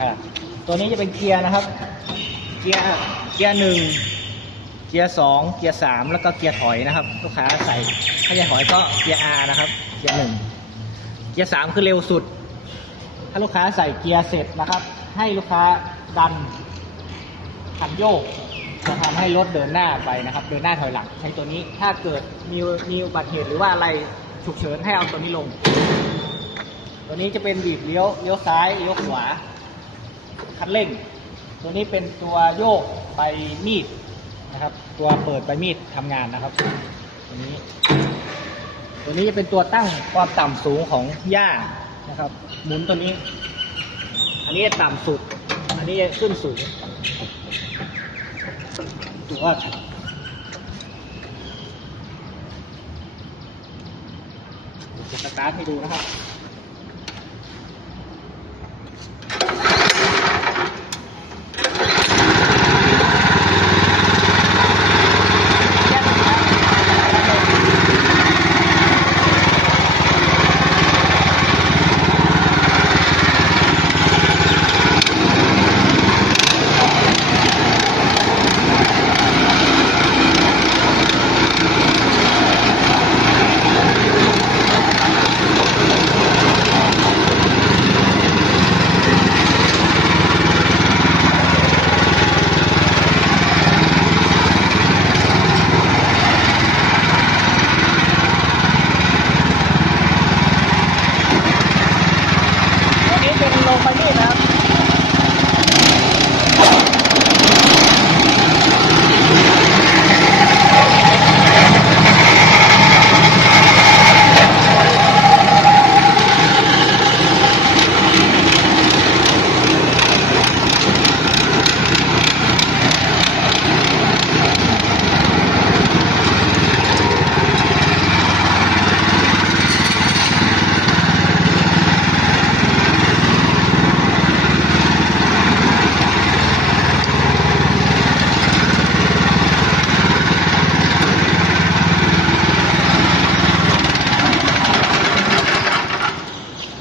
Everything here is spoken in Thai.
อ่าตัวนี้จะเป็นเกียร์นะครับ เกียร์เกียร์หนึ่งเกียร์สองเกียร์สามแล้วก็เกียร์ถอยนะครับ ลูกค้าใส่ถ้าจะถอยก็เกียร์ R นะครับ เกียร์หนึ่งเกียร์สามคือเร็วสุด ถ้าลูกค้าใส่เกียร์เสร็จนะครับ ให้ลูกค้าดันคันโยกจะทำให้รถเดินหน้าไปนะครับ เดินหน้าถอยหลังใช้ตัวนี้ถ้าเกิดมีมีอุบัติเหตุหรือว่าอะไรฉุกเฉินให้เอาตัวนี้ลง ตัวนี้จะเป็นบีบเลี้ยวเลี้ยวซ้ายเลี้ยวขวา คันเร่ง ตัวนี้เป็นตัวโยกใบมีดนะครับ ตัวเปิดใบมีดทำงานนะครับ ตัวนี้ ตัวนี้จะเป็นตัวตั้งความต่ำสูงของหญ้านะครับ หมุนตัวนี้ อันนี้ต่ำสุด อันนี้ขึ้นสูงตัวจะสตาร์ทให้ดูนะครับ